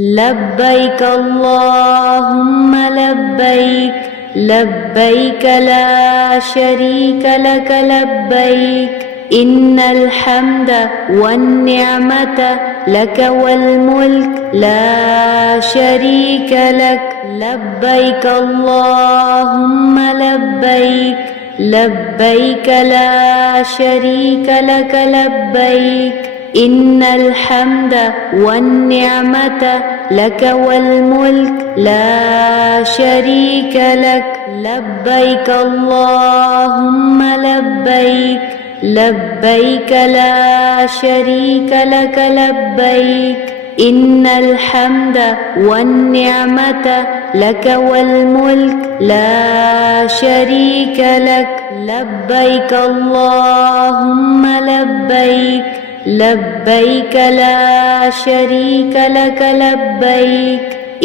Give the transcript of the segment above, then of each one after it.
لبيك اللهم لبيك، لبيك لا شريك لك لبيك، إن الحمد والنعمة لك والملك لا شريك لك. لبيك اللهم لبيك، لبيك لا شريك لك لبيك، إن الحمد والنعمة لك والملك لا شريك لك. لبيك اللهم لبيك، لبيك لا شريك لك لبيك، إن الحمد والنعمة لك والملك لا شريك لك. لبيك اللهم لبيك، لبيك لا شريك لك لبيك،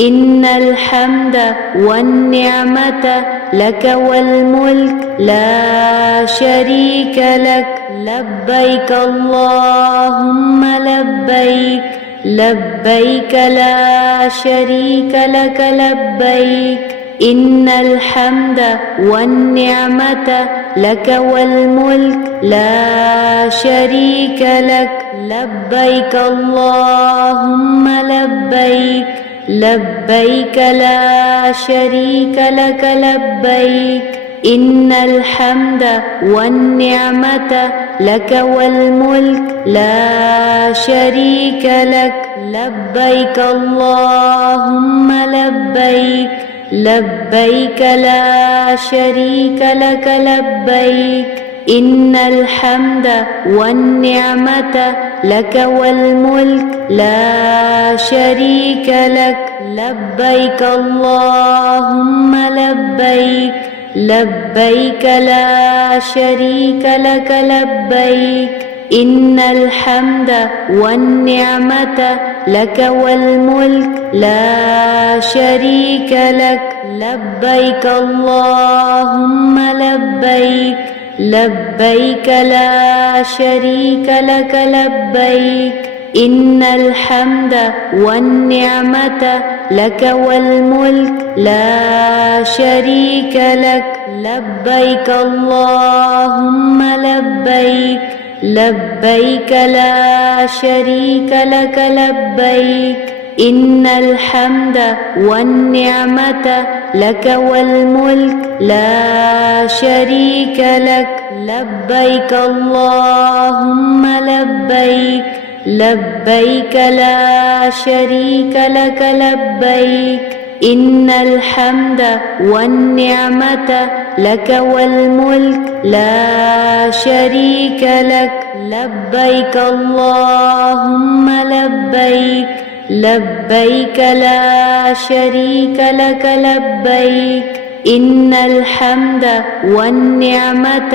إن الحمد والنعمة لك والملك لا شريك لك. لبيك اللهم لبيك، لبيك لا شريك لك لبيك، إن الحمد والنعمة لك والملك لا شريك لك. لبيك اللهم لبيك، لبيك لا شريك لك لبيك، إن الحمد والنعمة لك والملك لا شريك لك. لبيك اللهم لبيك، لبيك لا شريك لك لبيك، إن الحمد والنعمة لك والملك لا شريك لك. لبيك اللهم لبيك، لبيك لا شريك لك لبيك، إن الحمد والنعمة لك والملك لا شريك لك. لبيك اللهم لبيك، لبيك لا شريك لك لبيك، إن الحمد والنعمة لك والملك لا شريك لك. لبيك اللهم لبيك، لبيك لا شريك لك لبيك، إن الحمد والنعمة لك والملك لا شريك لك. لبيك اللهم لبيك، لبيك لا شريك لك لبيك، إن الحمد والنعمة لك والملك لا شريك لك. لبيك اللهم لبيك، لبيك لا شريك لك لبيك، إن الحمد والنعمة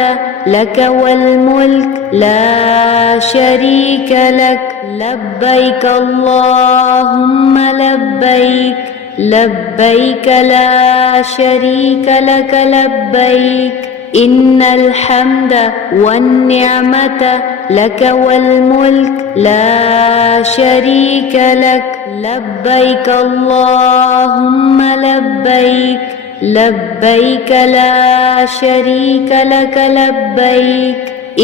لك والملك لا شريك لك. لبيك اللهم لبيك، لبيك لا شريك لك لبيك، إن الحمد والنعمة لك والملك لا شريك لك. لبيك اللهم لبيك، لبيك لا شريك لك لبيك،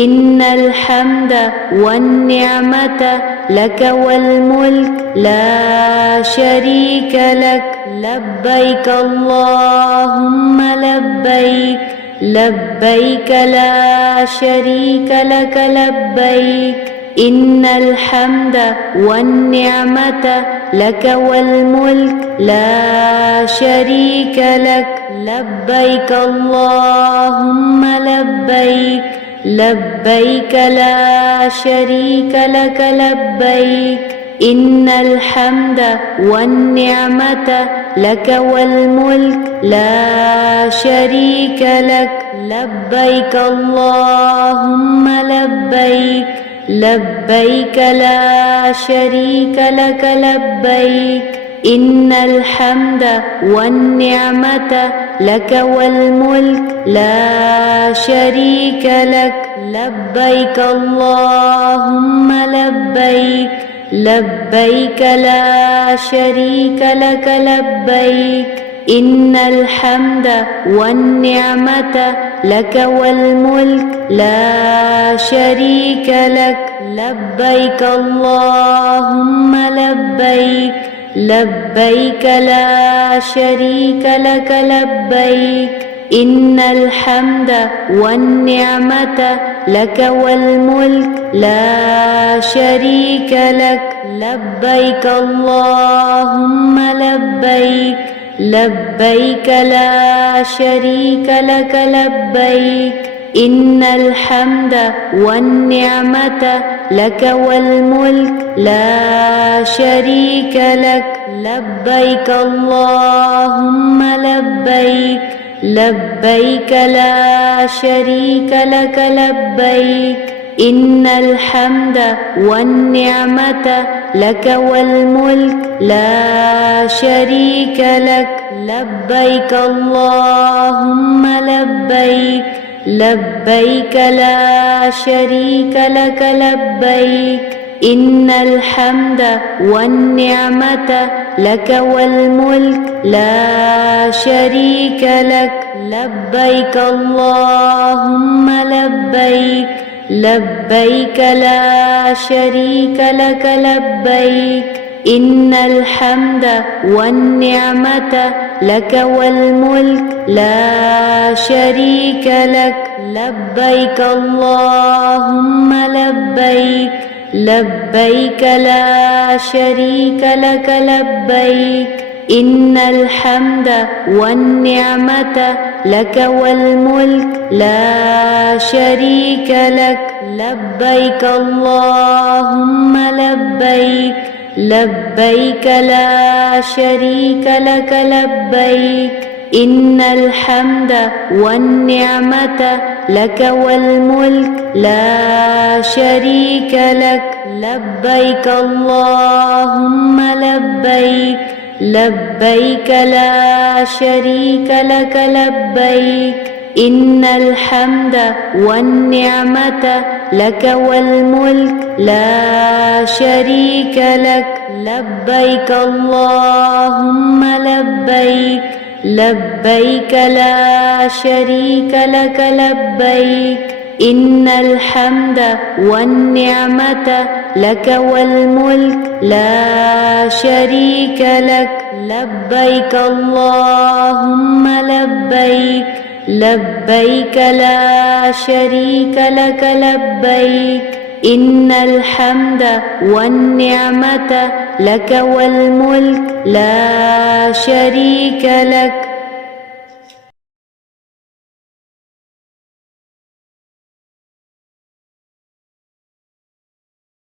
إن الحمد والنعمة لك والملك لا شريك لك. لبيك اللهم لبيك، لبيك لا شريك لك لبيك، إن الحمد والنعمة لك والملك لا شريك لك. لبيك اللهم لبيك، لبيك لا شريك لك لبيك، إن الحمد والنعمة لك والملك لا شريك لك. لبيك اللهم لبيك، لبيك لا شريك لك لبيك، إن الحمد والنعمة لك والملك لا شريك لك. لبيك اللهم لبيك، لبيك لا شريك لك لبيك إن الحمد والنعمة لك والملك لا شريك لك لبيك اللهم لبيك لبيك لا شريك لك لبيك إن الحمد والنعمة لك والملك لا شريك لك لبيك اللهم لبيك لبيك لا شريك لك لبيك إن الحمد والنعمة لك والملك لا شريك لك لبيك اللهم لبيك لبيك لا شريك لك لبيك إن الحمد والنعمة لك والملك لا شريك لك لبيك اللهم لبيك لبيك لا شريك لك لبيك إن الحمد والنعمة لك والملك لا شريك لك لبيك اللهم لبيك لبيك لا شريك لك لبيك إن الحمد والنعمة لك والملك لا شريك لك لبيك اللهم لبيك لبيك لا شريك لك لبيك إن الحمد والنعمة لك والملك لا شريك لك لبيك اللهم لبيك لبيك لا شريك لك لبيك إن الحمد والنعمة لك والملك لا شريك لك لبيك اللهم لبيك لبيك لا شريك لك لبيك إن الحمد والنعمة لك والملك لا شريك لك لبيك اللهم لبيك لبيك لا شريك لك لبيك إن الحمد والنعمة لك والملك لا شريك لك لبيك اللهم لبيك لبيك لا شريك لك لبيك إن الحمد والنعمة لك والملك لا شريك لك